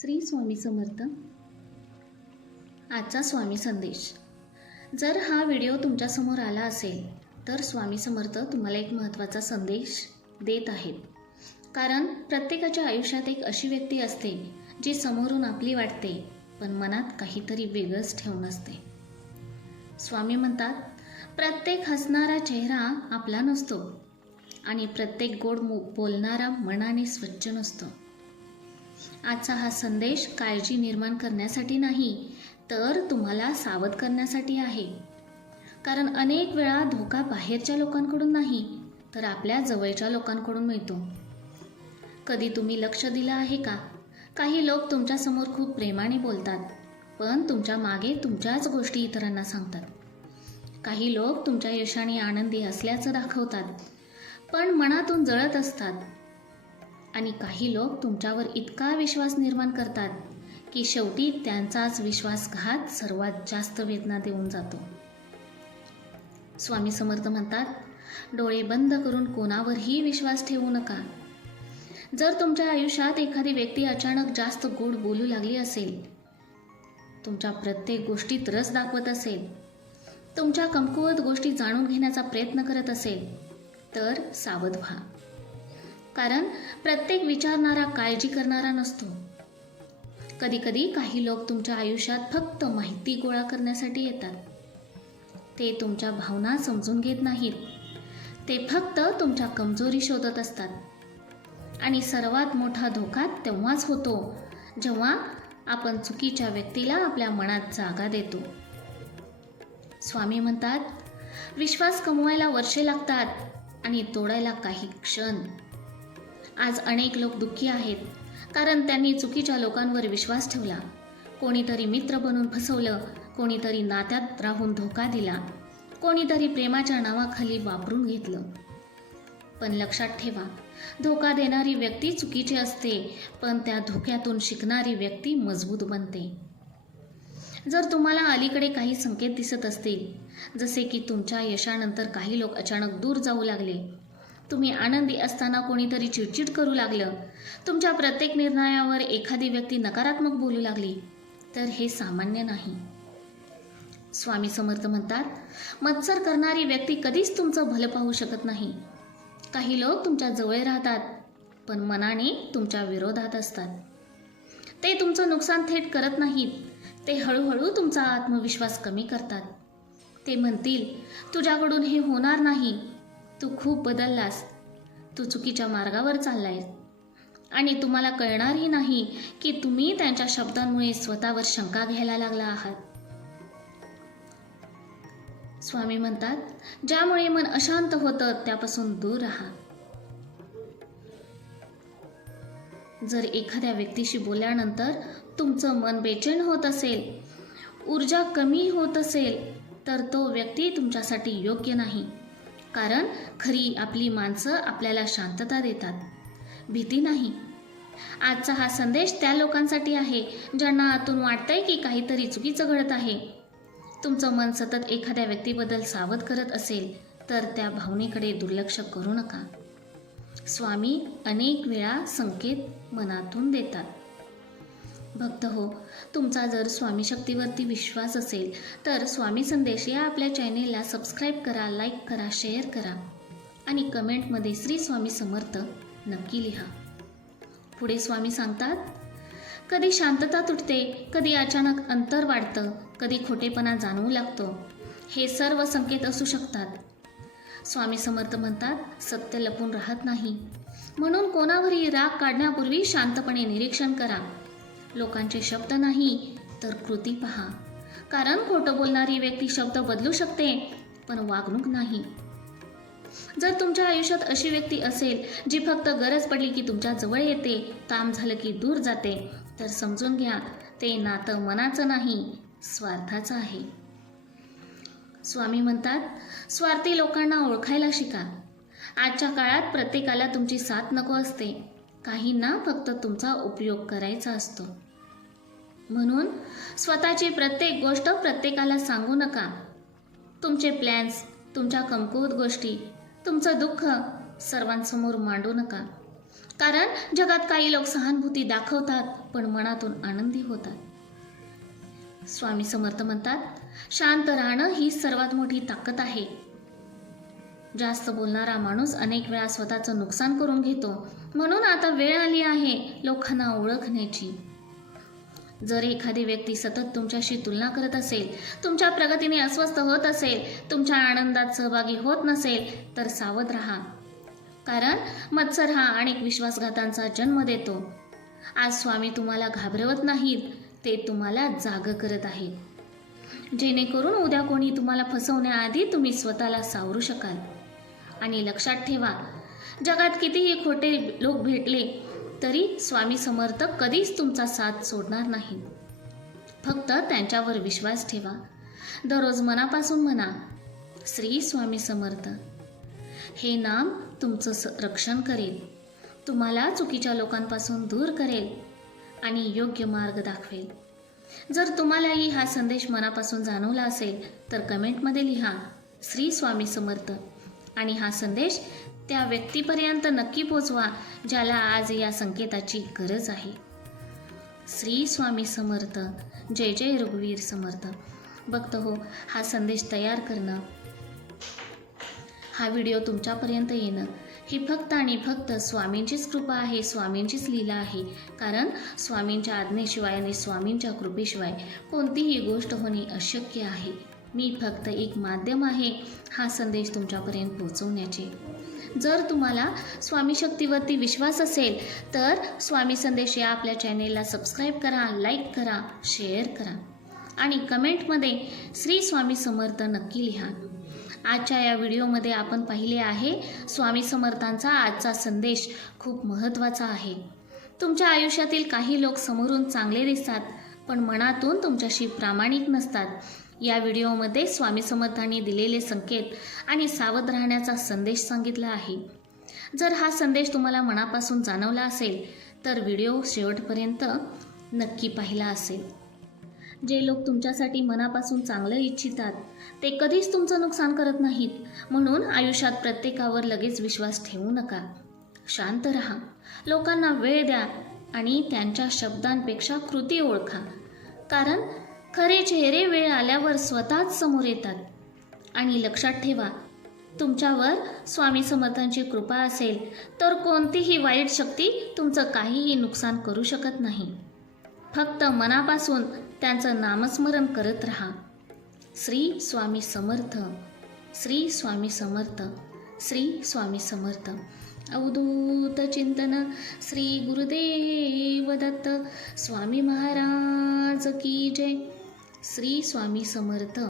श्री स्वामी समर्थ. आजचा स्वामी संदेश. जर हा व्हिडिओ तुमच्यासमोर आला असेल तर स्वामी समर्थ तुम्हाला एक महत्त्वाचा संदेश देत आहेत. कारण प्रत्येकाच्या आयुष्यात एक अशी व्यक्ती असते जी समोरून आपली वाटते पण मनात काहीतरी वेगळंच ठेवून असते. स्वामी म्हणतात, प्रत्येक हसणारा चेहरा आपला नसतो आणि प्रत्येक गोड बोलणारा मनाने स्वच्छ नसतो. आजचा हा संदेश काळजी निर्माण करण्यासाठी नाही तर तुम्हाला सावध करण्यासाठी आहे. कारण अनेक वेळा धोका बाहेरच्या लोकांकडून नाही तर आपल्या जवळच्या लोकांकडून मिळतो. कधी तुम्ही लक्ष दिलं आहे का? काही लोक तुमच्यासमोर खूप प्रेमाने बोलतात पण तुमच्या मागे तुमच्याच गोष्टी इतरांना सांगतात. काही लोक तुमच्या यशाने आनंदी असल्याचं दाखवतात पण मनातून जळत असतात. आणि काही लोक तुमच्यावर इतका विश्वास निर्माण करतात की शेवटी त्यांचाच विश्वासघात सर्वात जास्त वेदना देऊन जातो. स्वामी समर्थ म्हणतात, डोळे बंद करून कोणावरही विश्वास ठेवू नका. जर तुमच्या आयुष्यात एखादी व्यक्ती अचानक जास्त गोड बोलू लागली असेल, तुमच्या प्रत्येक गोष्टीत रस दाखवत असेल, तुमच्या कमकुवत गोष्टी जाणून घेण्याचा प्रयत्न करत असेल तर सावध व्हा. कारण प्रत्येक विचारणारा काळजी करणारा नसतो. कधीकधी काही लोक तुमच्या आयुष्यात फक्त माहिती गोळा करण्यासाठी येतात. ते तुमच्या भावना समजून घेत नाहीत. ते फक्त तुमच्या कमजोरी शोधत असतात. आणि सर्वात मोठा धोका तेव्हाच होतो जेव्हा आपण चुकीच्या व्यक्तीला आपल्या मनात जागा देतो. स्वामी म्हणतात, विश्वास कमवायला वर्षे लागतात आणि तोडायला काही क्षण. आज अनेक लोक दुःखी आहेत कारण त्यांनी चुकीच्या लोकांवर विश्वास ठेवला. कोणीतरी मित्र बनून फसवलं, कोणीतरी नात्यात राहून धोका दिला, कोणीतरी प्रेमाच्या नावाखाली वापरून घेतलं. पण लक्षात ठेवा, धोका देणारी व्यक्ती चुकीची असते पण त्या धोक्यातून शिकणारी व्यक्ती मजबूत बनते. जर तुम्हाला अलीकडे काही संकेत दिसत असतील, जसे की तुमच्या यशानंतर काही लोक अचानक दूर जाऊ लागले, तुम्ही आनंदी असताना कोणीतरी चिडचिड करू लागलं, तुमच्या प्रत्येक निर्णयावर एखादी व्यक्ती नकारात्मक बोलू लागली, तर हे सामान्य नाही. स्वामी समर्थ म्हणतात, मत्सर करणारी व्यक्ती कधीच तुमचं भलं पाहू शकत नाही. काही लोक तुमच्या जवळ राहतात पण मनाने तुमच्या विरोधात असतात. ते तुमचं नुकसान थेट करत नाहीत, ते हळूहळू तुमचा आत्मविश्वास कमी करतात. ते म्हणतील, तुझ्याकडून हे होणार नाही, तू खूप बदललास, तू चुकीच्या मार्गावर चाललायस. आणि तुम्हाला कळणारही नाही की तुम्ही त्यांच्या शब्दांमुळे स्वतःवर शंका घ्यायला लागला आहात. स्वामी म्हणतात, ज्यामुळे मन अशांत होतं त्यापासून दूर राहा. जर एखाद्या व्यक्तीशी बोलल्यानंतर तुमचं मन बेचैन होत असेल, ऊर्जा कमी होत असेल, तर तो व्यक्ती तुमच्यासाठी योग्य नाही. कारण खरी आपली माणसं आपल्याला शांतता देतात, भीती नाही. आजचा हा संदेश त्या लोकांसाठी आहे ज्यांना आतून वाटतंय की काहीतरी चुकीचं घडत आहे. तुमचं मन सतत एखाद्या व्यक्तीबद्दल सावध करत असेल तर त्या भावनेकडे दुर्लक्ष करू नका. स्वामी अनेक वेळा संकेत मनातून देतात. भक्त हो, तुमचा जर स्वामी शक्तीवरती विश्वास असेल तर स्वामी संदेश या आपल्या चॅनेलला सबस्क्राईब करा, लाईक करा, शेअर करा आणि कमेंटमध्ये श्री स्वामी समर्थ नक्की लिहा. पुढे स्वामी सांगतात, कधी शांतता तुटते, कधी अचानक अंतर वाढतं, कधी खोटेपणा जाणवू लागतो. हे सर्व संकेत असू शकतात. स्वामी समर्थ म्हणतात, सत्य लपून राहत नाही. म्हणून कोणावरही राग काढण्यापूर्वी शांतपणे निरीक्षण करा. लोकांचे शब्द नाही तर कृती पहा. कारण खोटं बोलणारी व्यक्ती शब्द बदलू शकते पण वागणूक नाही. जर तुमच्या आयुष्यात अशी व्यक्ती असेल जी फक्त गरज पडली की तुमच्या जवळ येते, काम झालं की दूर जाते, तर समजून घ्या ते नातं मनाचं नाही, स्वार्थाचं आहे. स्वामी म्हणतात, स्वार्थी लोकांना ओळखायला शिका. आजच्या काळात प्रत्येकाला तुमची साथ नको असते. काहींना फक्त तुमचा उपयोग करायचा असतो. म्हणून स्वतःची प्रत्येक गोष्ट प्रत्येकाला सांगू नका. तुमचे प्लॅन्स, तुमच्या कमकुवत गोष्टी, तुमचं दुःख सर्वांसमोर मांडू नका. कारण जगात काही लोक सहानुभूती दाखवतात पण मनातून आनंदी होतात. स्वामी समर्थ म्हणतात, शांत राहणं ही सर्वात मोठी ताकद आहे. जास्त बोलणारा माणूस अनेक वेळा स्वतःचं नुकसान करून घेतो. म्हणून आता वेळ आली आहे लोकांना ओळखण्याची. जर एखादी व्यक्ती सतत तुमच्याशी तुलना करत असेल, तुमच्या प्रगतीने अस्वस्थ होत असेल, तुमच्या आनंदात सहभागी होत नसेल, तर सावध राहा. कारण मत्सर हा अनेक विश्वासघातांचा जन्म देतो. आज स्वामी तुम्हाला घाबरवत नाहीत, ते तुम्हाला जागं करत आहेत. जेणेकरून उद्या कोणी तुम्हाला फसवण्याआधी तुम्ही स्वतःला सावरू शकाल. आणि लक्षात ठेवा, जगात कितीही खोटे लोक भेटले तरी स्वामी समर्थ कधीच तुमचा साथ सोडणार नाहीत. फक्त त्यांच्यावर विश्वास ठेवा. दररोज मनापासून म्हणा, श्री स्वामी समर्थ. हे नाम तुमचं रक्षण करेल, तुम्हाला चुकीच्या लोकांपासून दूर करेल आणि योग्य मार्ग दाखवेल. जर तुम्हालाही हा संदेश मनापासून जाणवला असेल तर कमेंटमध्ये लिहा, श्री स्वामी समर्थ. आणि हा संदेश त्या व्यक्तीपर्यंत नक्की पोचवा ज्याला आज या संकेताची गरज आहे. श्री स्वामी समर्थ. जय जय रघुवीर समर्थ. भक्त हो, हा संदेश तयार करणं, हा व्हिडिओ तुमच्यापर्यंत येणं ही फक्त आणि फक्त स्वामींचीच कृपा आहे, स्वामींचीच लीला आहे. कारण स्वामींच्या आज्ञेशिवाय आणि स्वामींच्या कृपेशिवाय कोणतीही गोष्ट होणे अशक्य आहे. मी फक्त एक माध्यम आहे हा संदेश तुमच्यापर्यंत पोहोचवण्याचे. जर तुम्हाला स्वामी शक्तीवरती विश्वास असेल तर स्वामी संदेश या आपल्या चॅनेलला सबस्क्राईब करा, लाईक करा, शेअर करा आणि कमेंटमध्ये श्री स्वामी समर्थ नक्की लिहा. आजच्या या व्हिडिओमध्ये आपण पाहिले आहे स्वामी समर्थांचा आजचा संदेश खूप महत्त्वाचा आहे. तुमच्या आयुष्यातील काही लोक समोरून चांगले दिसतात पण मनातून तुमच्याशी प्रामाणिक नसतात. या व्हिडिओमध्ये स्वामी समर्थांनी दिलेले संकेत आणि सावध राहण्याचा संदेश सांगितला आहे. जर हा संदेश तुम्हाला मनापासून जाणवला असेल तर व्हिडिओ शेवटपर्यंत नक्की पाहिला असेल. जे लोक तुमच्यासाठी मनापासून चांगलं इच्छितात ते कधीच तुमचं नुकसान करत नाहीत. म्हणून आयुष्यात प्रत्येकावर लगेच विश्वास ठेवू नका. शांत राहा, लोकांना वेळ द्या आणि त्यांच्या शब्दांपेक्षा कृती ओळखा. कारण खरे चेहरे वेळ आल्यावर स्वतःच समोर येतात. आणि लक्षात ठेवा, तुमच्यावर स्वामी समर्थांची कृपा असेल तर कोणतीही वाईट शक्ती तुमचं काहीही नुकसान करू शकत नाही. फक्त मनापासून त्यांचं नामस्मरण करत राहा. श्री स्वामी समर्थ. श्री स्वामी समर्थ. श्री स्वामी समर्थ. अवधूत चिंतन. श्री गुरुदेव दत्त. स्वामी महाराज की जय. श्री स्वामी समर्थ.